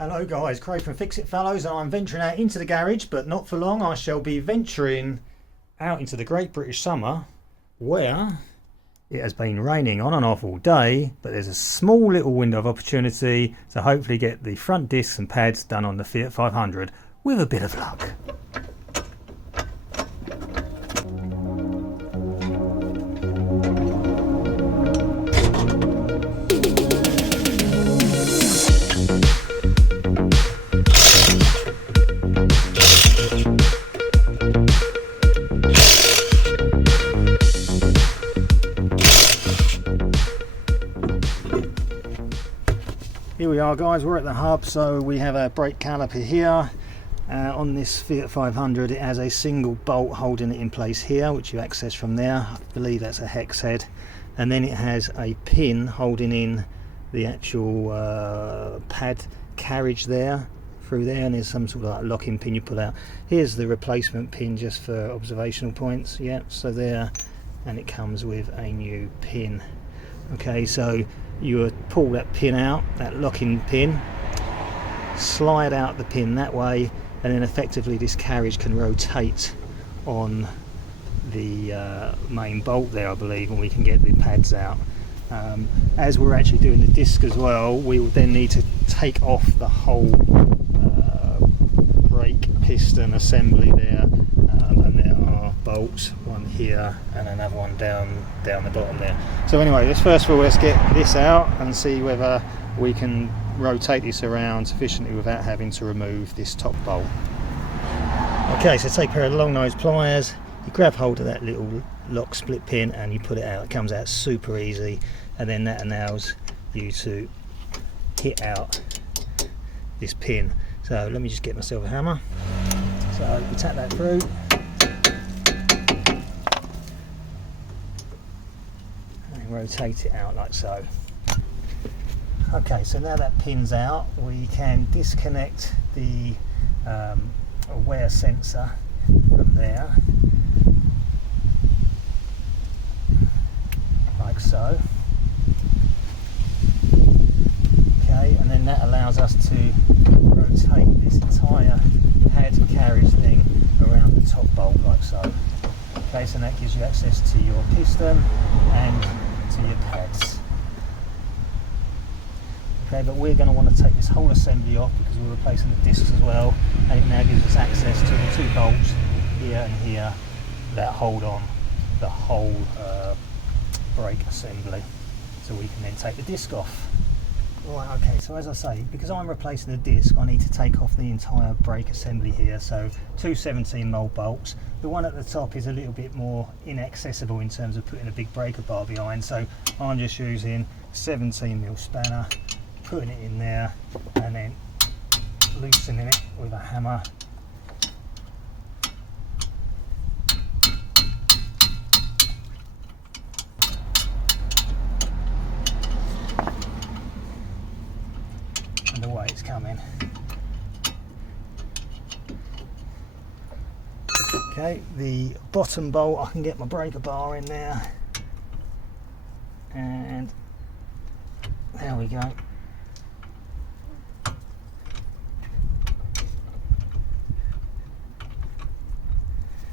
Hello guys, Craig from Fix It Fellows, and I'm venturing out into the garage, but not for long. I shall be venturing out into the Great British Summer, where it has been raining on and off all day, but there's a small little window of opportunity to hopefully get the front discs and pads done on the Fiat 500 with a bit of luck. Here we are guys, we're at the hub. So we have our brake caliper here. On this Fiat 500 it has a single bolt holding it in place here, which you access from there. I believe that's a hex head, and then it has a pin holding in the actual pad carriage there, through there, and there's some sort of like locking pin you pull out. Here's the replacement pin just for observational points. Yep, so there, and it comes with a new pin. Okay, so you would pull that pin out, that locking pin, slide out the pin that way, and then effectively this carriage can rotate on the main bolt there, I believe, and we can get the pads out. As we're actually doing the disc as well, we will then need to take off the whole brake piston assembly there, and there are bolts, one here and another one down the bottom there. So anyway, let's get this out and see whether we can rotate this around sufficiently without having to remove this top bolt. Okay, so take a pair of long nose pliers, you grab hold of that little lock split pin and you put it out. It comes out super easy, and then that allows you to hit out this pin. So let me just get myself a hammer. So we tap that through. And rotate it out like so. Okay, so now that pin's out, we can disconnect the wear sensor from there, like so. Okay, and then that allows us to rotate this entire pad carriage thing around the top bolt like so. Okay, so that gives you access to your piston and to your pads. Okay, but we're going to want to take this whole assembly off because we're replacing the discs as well, and it now gives us access to the two bolts here and here that hold on the whole brake assembly, so we can then take the disc off. Right, okay, so as I say, because I'm replacing the disc, I need to take off the entire brake assembly here. So two 17mm bolts. The one at the top is a little bit more inaccessible in terms of putting a big breaker bar behind, so I'm just using 17mm spanner, putting it in there and then loosening it with a hammer. And away it's coming. Okay, the bottom bolt, I can get my breaker bar in there, and there we go.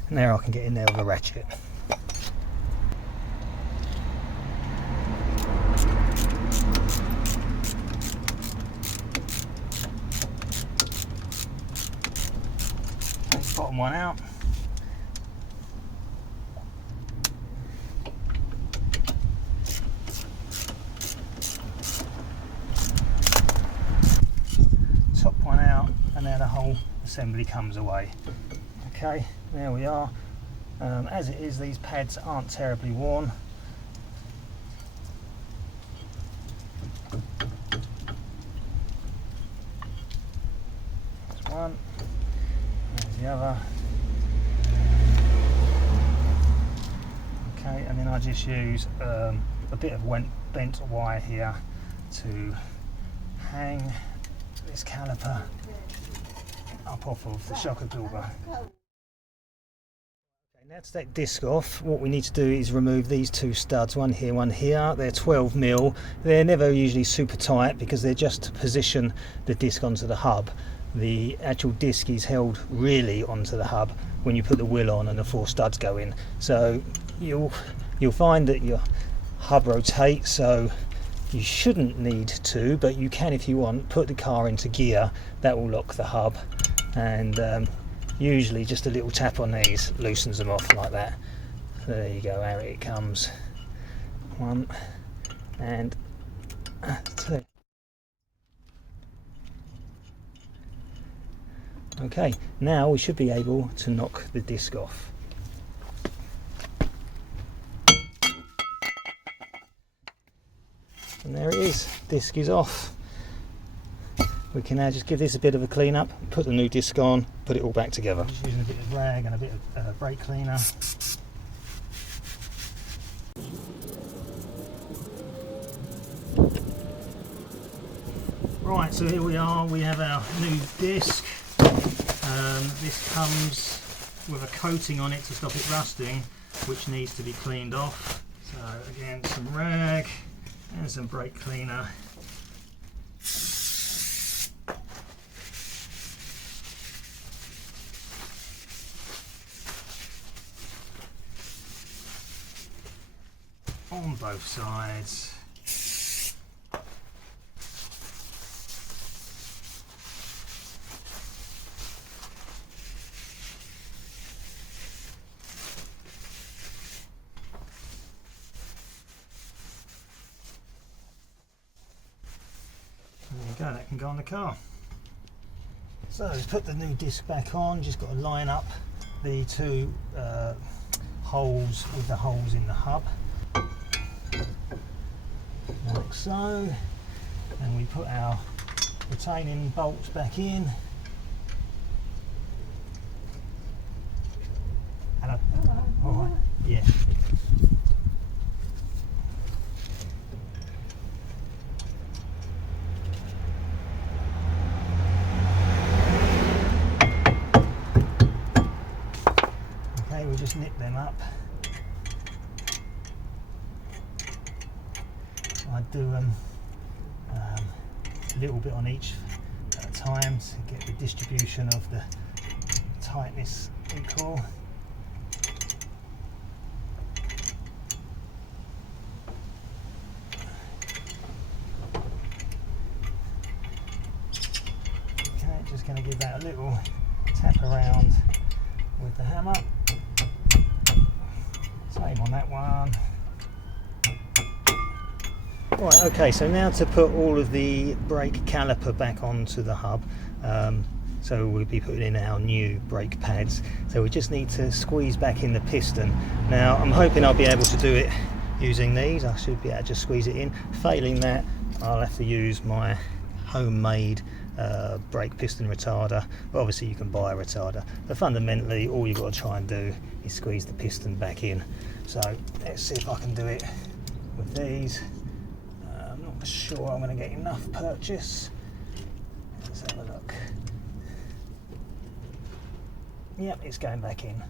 And there I can get in there with a ratchet. Take the bottom one out. Top one out, and now the whole assembly comes away. Okay, there we are. As it is, these pads aren't terribly worn. There's one, there's the other. Okay, and then I just use a bit of bent wire here to hang this caliper up off of the shock absorber. Now to take disc off, what we need to do is remove these two studs, one here, one here. They're 12mm. They're never usually super tight because they're just to position the disc onto the hub. The actual disc is held really onto the hub when you put the wheel on and the 4 studs go in. So you'll find that your hub rotates, so you shouldn't need to, but you can if you want. Put the car into gear, that will lock the hub, and usually just a little tap on these loosens them off like that. So there you go, out it comes. 1 and 2. Okay, now we should be able to knock the disc off. And there it is, disc is off. We can now just give this a bit of a clean up, put the new disc on, put it all back together. Just using a bit of rag and a bit of brake cleaner. Right, so here we are, we have our new disc. This comes with a coating on it to stop it rusting, which needs to be cleaned off. So again, some rag and some brake cleaner. On both sides. There you go, that can go on the car. So let's put the new disc back on. Just got to line up the 2 holes with the holes in the hub. Like so, and we put our retaining bolts back in. Hello. All right. Yeah. Okay, we'll just nip them up. I do a little bit on each at a time to get the distribution of the tightness equal. Okay, just going to give that a little tap around with the hammer. Same on that one. Right, okay, so now to put all of the brake caliper back onto the hub. So we'll be putting in our new brake pads. So we just need to squeeze back in the piston. Now I'm hoping I'll be able to do it using these. I should be able to just squeeze it in. Failing that, I'll have to use my homemade brake piston retarder, but obviously you can buy a retarder. But fundamentally all you've got to try and do is squeeze the piston back in. So let's see if I can do it with these. I'm not sure I'm going to get enough purchase. Let's have a look. Yep, it's going back in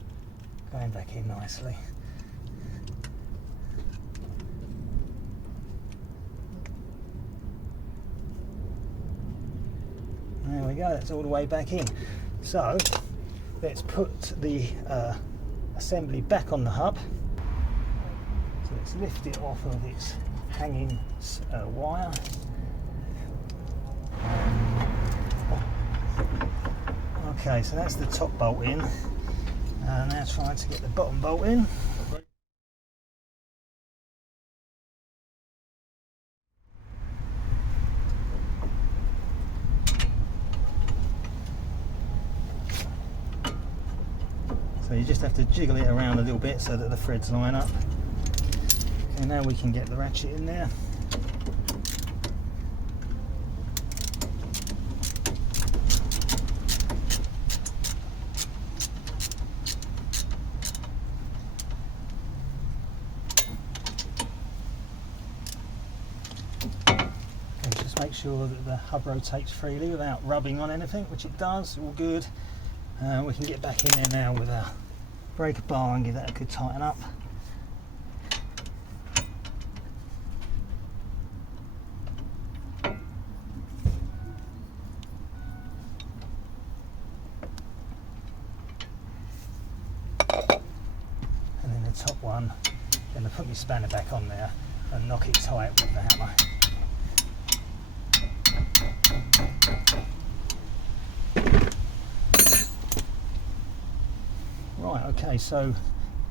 nicely. There we go, that's all the way back in. So let's put the assembly back on the hub. So let's lift it off of its hanging wire. Okay, so that's the top bolt in. Now trying to get the bottom bolt in. So you just have to jiggle it around a little bit so that the threads line up. And now we can get the ratchet in there. And just make sure that the hub rotates freely without rubbing on anything, which it does, all good. We can get back in there now with our break a bar and give that a good tighten up. And then the top one, then I put my spanner back on there and knock it tight with the hammer. Right, okay, so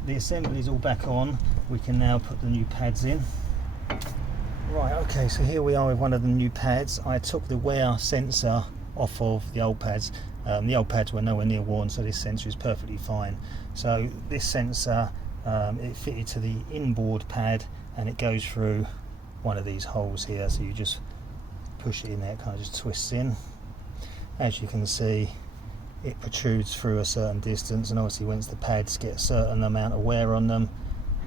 the assembly is all back on. We can now put the new pads in. Right, okay, so here we are with one of the new pads. I took the wear sensor off of the old pads. The old pads were nowhere near worn, so this sensor is perfectly fine. So this sensor, it fitted to the inboard pad and it goes through one of these holes here. So you just push it in there, it kind of just twists in. As you can see, it protrudes through a certain distance, and obviously once the pads get a certain amount of wear on them,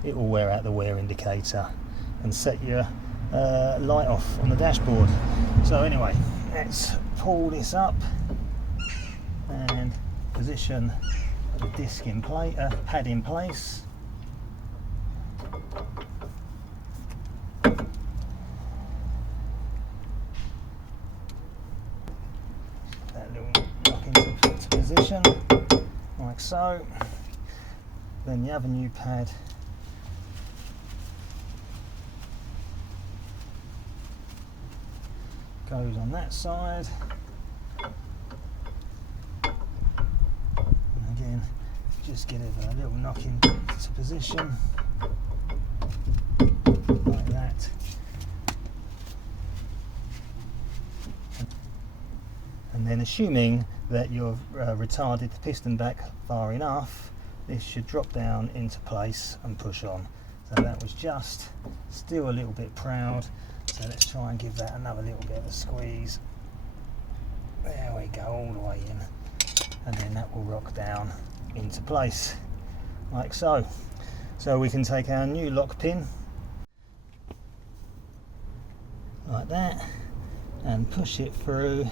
it will wear out the wear indicator and set your light off on the dashboard. So anyway, let's pull this up and position the disc in place, pad in place. That little knock into position, like so. Then the other new pad goes on that side. And again, just get it a little knock into position, like that. And then, assuming that you've retarded the piston back far enough, this should drop down into place and push on. So that was just still a little bit proud. So let's try and give that another little bit of a squeeze. There we go, all the way in. And then that will rock down into place, like so. So we can take our new lock pin, like that, and push it through.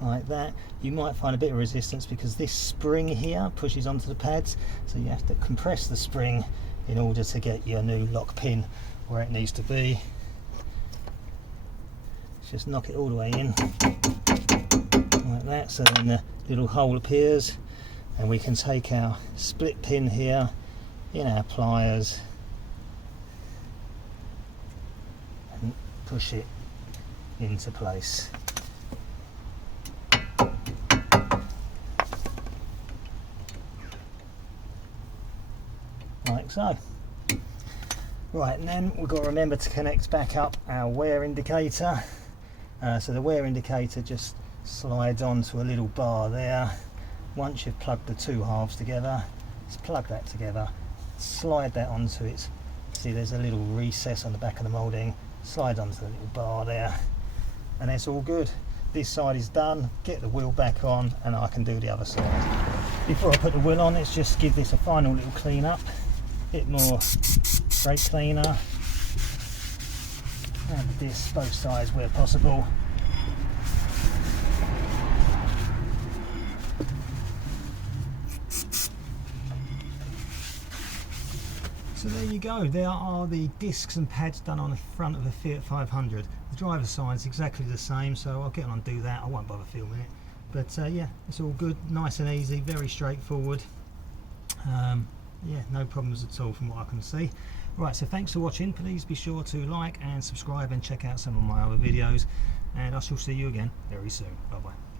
Like that. You might find a bit of resistance because this spring here pushes onto the pads, so you have to compress the spring in order to get your new lock pin where it needs to be. Just knock it all the way in, like that, so then the little hole appears, and we can take our split pin here in our pliers and push it into place. Like so. Right, and then we've got to remember to connect back up our wear indicator. So the wear indicator just slides onto a little bar there. Once you've plugged the two halves together, just plug that together, slide that onto it. See, there's a little recess on the back of the moulding. Slide onto the little bar there, and it's all good. This side is done. Get the wheel back on, and I can do the other side. Before I put the wheel on, let's just give this a final little clean up. Bit more brake cleaner, and the discs both sides where possible. So there you go, there are the discs and pads done on the front of the Fiat 500. The driver's side is exactly the same, so I'll get on and do that. I won't bother filming it, but yeah, it's all good, nice and easy, very straightforward. Yeah, no problems at all from what I can see. Right, so thanks for watching. Please be sure to like and subscribe and check out some of my other videos, and I shall see you again very soon. Bye bye.